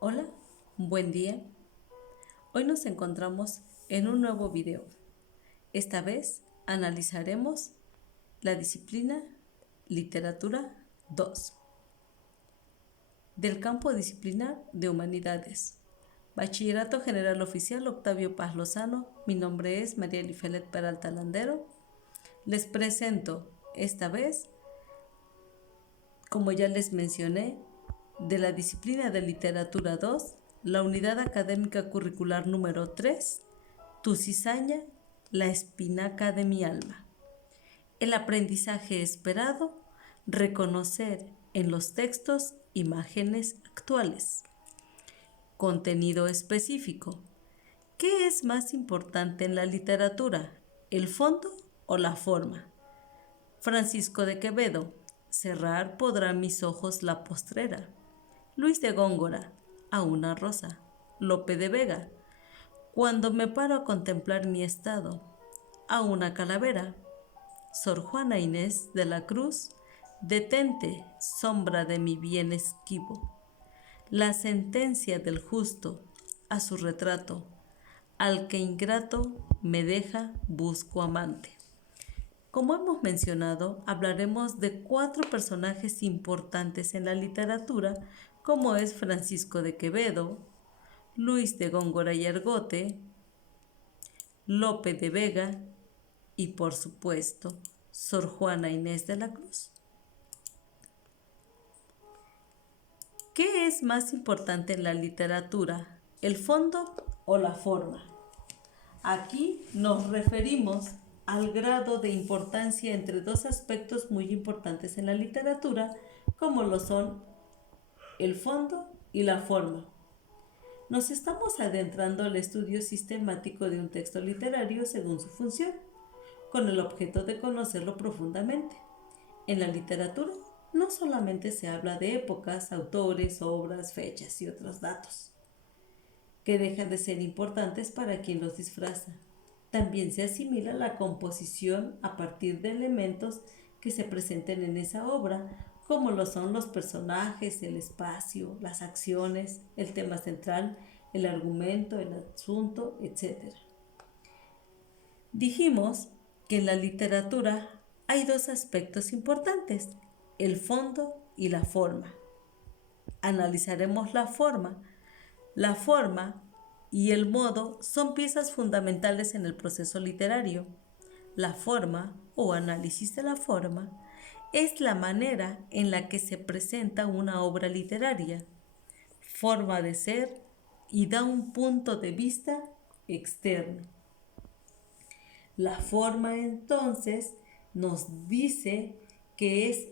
Hola, buen día. Hoy nos encontramos en un nuevo video. Esta vez analizaremos la disciplina Literatura 2 del campo disciplinar de Humanidades. Bachillerato General Oficial Octavio Paz Lozano. Mi nombre es María Elifelet Peralta Landero. Les presento esta vez, como ya les mencioné, de la disciplina de Literatura 2, la unidad académica curricular número 3, Tu cizaña, la espinaca de mi alma. El aprendizaje esperado, reconocer en los textos imágenes actuales. Contenido específico. ¿Qué es más importante en la literatura, el fondo o la forma? Francisco de Quevedo, cerrar podrán mis ojos la postrera. Luis de Góngora, a una rosa. Lope de Vega, cuando me paro a contemplar mi estado, a una calavera. Sor Juana Inés de la Cruz, detente, sombra de mi bien esquivo. La sentencia del justo, a su retrato, al que ingrato me deja, busco amante. Como hemos mencionado, hablaremos de 4 personajes importantes en la literatura, como es Francisco de Quevedo, Luis de Góngora y Argote, Lope de Vega y, por supuesto, Sor Juana Inés de la Cruz. ¿Qué es más importante en la literatura, el fondo o la forma? Aquí nos referimos al grado de importancia entre 2 aspectos muy importantes en la literatura, como lo son el fondo y la forma. Nos estamos adentrando al estudio sistemático de un texto literario según su función, con el objeto de conocerlo profundamente. En la literatura no solamente se habla de épocas, autores, obras, fechas y otros datos, que dejan de ser importantes para quien los disfraza. También se asimila la composición a partir de elementos que se presenten en esa obra, como lo son los personajes, el espacio, las acciones, el tema central, el argumento, el asunto, etc. Dijimos que en la literatura hay 2 aspectos importantes, el fondo y la forma. Analizaremos la forma. La forma y el modo son piezas fundamentales en el proceso literario. La forma, o análisis de la forma, es la manera en la que se presenta una obra literaria, forma de ser y da un punto de vista externo. La forma entonces nos dice que es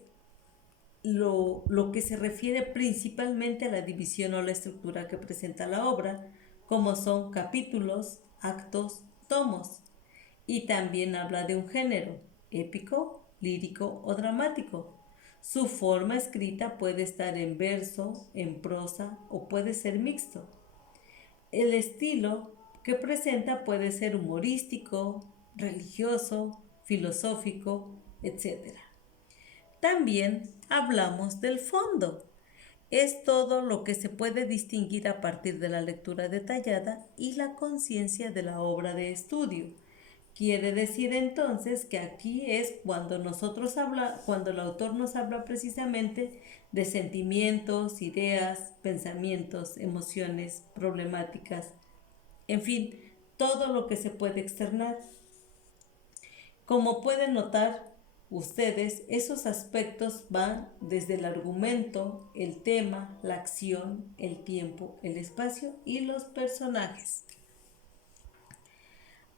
lo que se refiere principalmente a la división o la estructura que presenta la obra, como son capítulos, actos, tomos. Y también habla de un género, épico, lírico o dramático. Su forma escrita puede estar en verso, en prosa o puede ser mixto. El estilo que presenta puede ser humorístico, religioso, filosófico, etc. También hablamos del fondo. Es todo lo que se puede distinguir a partir de la lectura detallada y la conciencia de la obra de estudio. Quiere decir entonces que aquí es cuando cuando el autor nos habla precisamente de sentimientos, ideas, pensamientos, emociones, problemáticas, en fin, todo lo que se puede externar. Como pueden notar ustedes, esos aspectos van desde el argumento, el tema, la acción, el tiempo, el espacio y los personajes.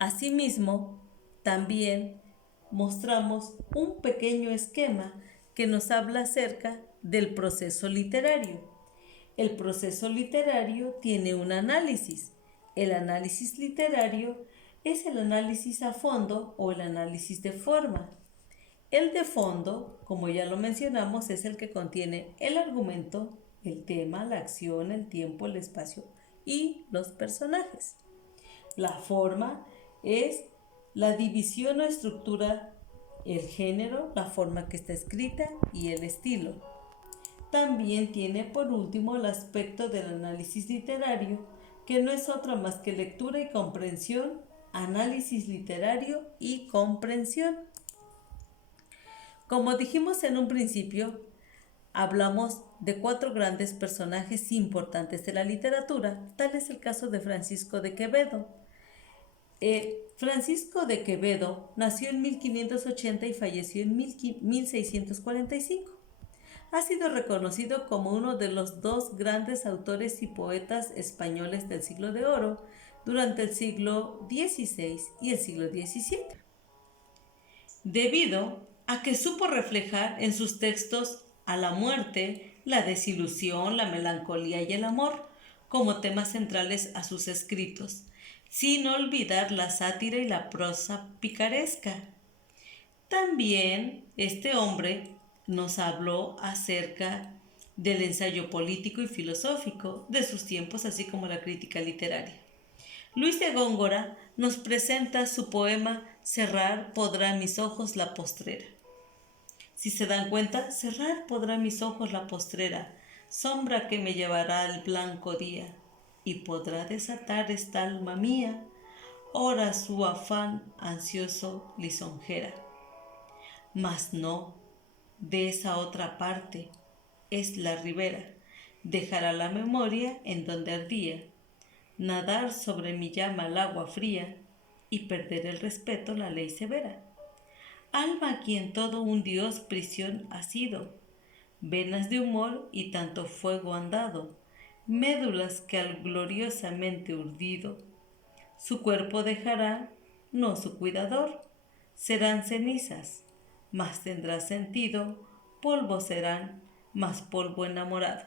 Asimismo, también mostramos un pequeño esquema que nos habla acerca del proceso literario. El proceso literario tiene un análisis. El análisis literario es el análisis a fondo o el análisis de forma. El de fondo, como ya lo mencionamos, es el que contiene el argumento, el tema, la acción, el tiempo, el espacio y los personajes. La forma es la división o estructura, el género, la forma que está escrita y el estilo. También tiene por último el aspecto del análisis literario, que no es otra más que lectura y comprensión, análisis literario y comprensión. Como dijimos en un principio, hablamos de 4 grandes personajes importantes de la literatura. Tal es el caso de Francisco de Quevedo. Francisco de Quevedo nació en 1580 y falleció en 1645. Ha sido reconocido como uno de los 2 grandes autores y poetas españoles del siglo de oro durante el siglo XVI y el siglo XVII, debido a que supo reflejar en sus textos a la muerte, la desilusión, la melancolía y el amor como temas centrales a sus escritos, sin olvidar la sátira y la prosa picaresca. También este hombre nos habló acerca del ensayo político y filosófico de sus tiempos, así como la crítica literaria. Luis de Góngora nos presenta su poema Cerrar podrá mis ojos la postrera. Si se dan cuenta, cerrar podrá mis ojos la postrera, sombra que me llevará al blanco día, y podrá desatar esta alma mía, ora su afán ansioso lisonjera. Mas no, de esa otra parte es la ribera, dejará la memoria en donde ardía, nadar sobre mi llama al agua fría y perder el respeto la ley severa. Alma a quien todo un dios prisión ha sido, venas de humor y tanto fuego han dado, médulas que al gloriosamente urdido, su cuerpo dejará, no su cuidador, serán cenizas, mas tendrá sentido, polvo serán, mas polvo enamorado.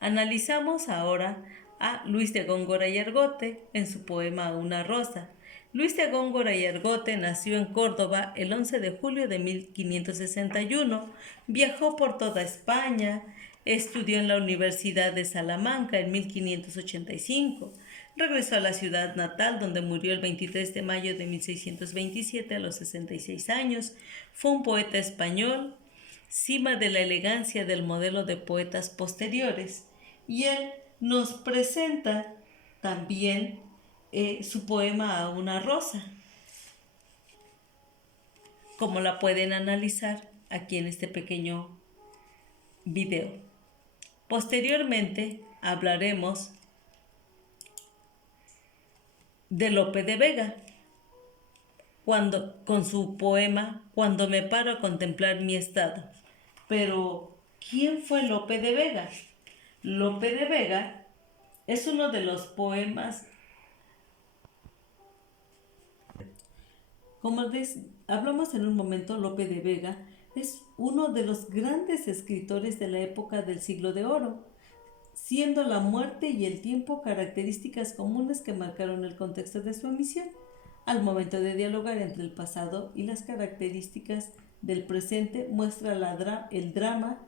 Analizamos ahora a Luis de Góngora y Argote en su poema Una rosa. Luis de Góngora y Argote nació en Córdoba el 11 de julio de 1561, viajó por toda España, estudió en la Universidad de Salamanca en 1585, regresó a la ciudad natal donde murió el 23 de mayo de 1627 a los 66 años, fue un poeta español, cima de la elegancia del modelo de poetas posteriores, y él nos presenta también su poema A una rosa, como la pueden analizar aquí en este pequeño video. Posteriormente hablaremos de Lope de Vega, con su poema Cuando me paro a contemplar mi estado. Pero, ¿quién fue Lope de Vega? Lope de Vega es uno de los poemas, como hablamos en un momento, Lope de Vega es uno de los grandes escritores de la época del siglo de oro, siendo la muerte y el tiempo características comunes que marcaron el contexto de su emisión, al momento de dialogar entre el pasado y las características del presente, muestra el drama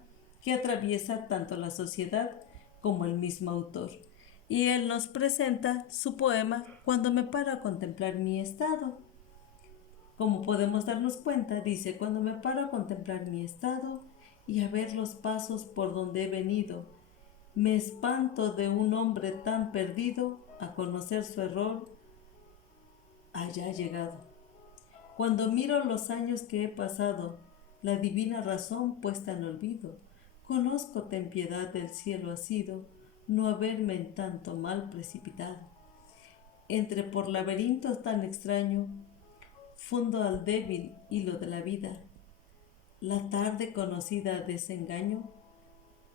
que atraviesa tanto la sociedad como el mismo autor. Y él nos presenta su poema Cuando me paro a contemplar mi estado. Como podemos darnos cuenta, dice: cuando me paro a contemplar mi estado y a ver los pasos por donde he venido, me espanto de un hombre tan perdido a conocer su error haya llegado. Cuando miro los años que he pasado, la divina razón puesta en olvido, conozco ten piedad del cielo ha sido no haberme en tanto mal precipitado. Entre por laberintos tan extraño, fundo al débil hilo de la vida, la tarde conocida desengaño,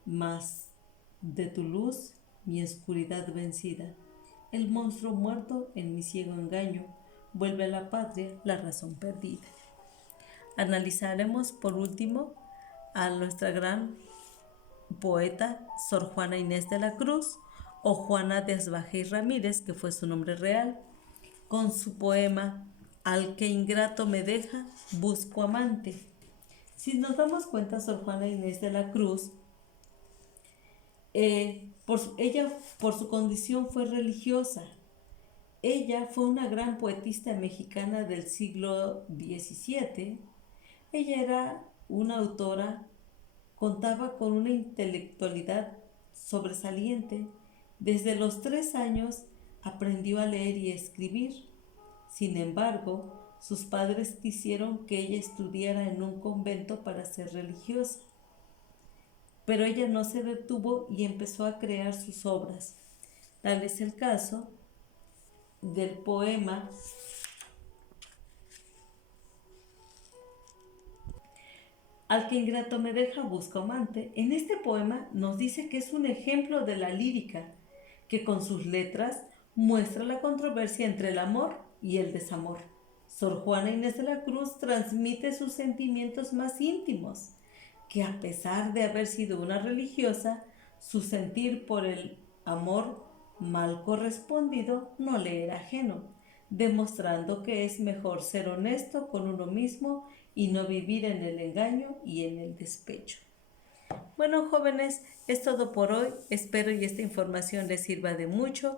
mas de tu luz mi oscuridad vencida, el monstruo muerto en mi ciego engaño, vuelve a la patria la razón perdida. Analizaremos por último a nuestra gran poeta Sor Juana Inés de la Cruz, o Juana de Asbaje y Ramírez, que fue su nombre real, con su poema Al que ingrato me deja, busco amante. Si nos damos cuenta, Sor Juana Inés de la Cruz, ella por su condición fue religiosa. Ella fue una gran poetista mexicana del siglo XVII. Ella era una autora Contaba con una intelectualidad sobresaliente. Desde los 3 años aprendió a leer y a escribir. Sin embargo, sus padres quisieron que ella estudiara en un convento para ser religiosa. Pero ella no se detuvo y empezó a crear sus obras. Tal es el caso del poema Al que ingrato me deja busca amante. En este poema nos dice que es un ejemplo de la lírica, que con sus letras muestra la controversia entre el amor y el desamor. Sor Juana Inés de la Cruz transmite sus sentimientos más íntimos, que a pesar de haber sido una religiosa, su sentir por el amor mal correspondido no le era ajeno, demostrando que es mejor ser honesto con uno mismo y no vivir en el engaño y en el despecho. Bueno, jóvenes, es todo por hoy. Espero y esta información les sirva de mucho.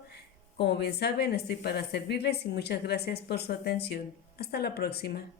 Como bien saben, estoy para servirles y muchas gracias por su atención. Hasta la próxima.